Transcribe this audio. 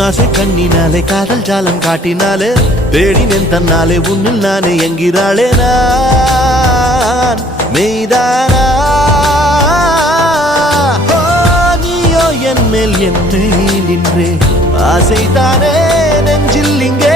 உன்னாசை கண்ணினாலே காதல் ஜாலம் காட்டினாலே தேடினேன் தன்னாலே உன்னில் நானே என்கிறாளே நான் மெய்தானா என் மேல் என்னை நின்றே ஆசைதானே நெஞ்சில் இங்கே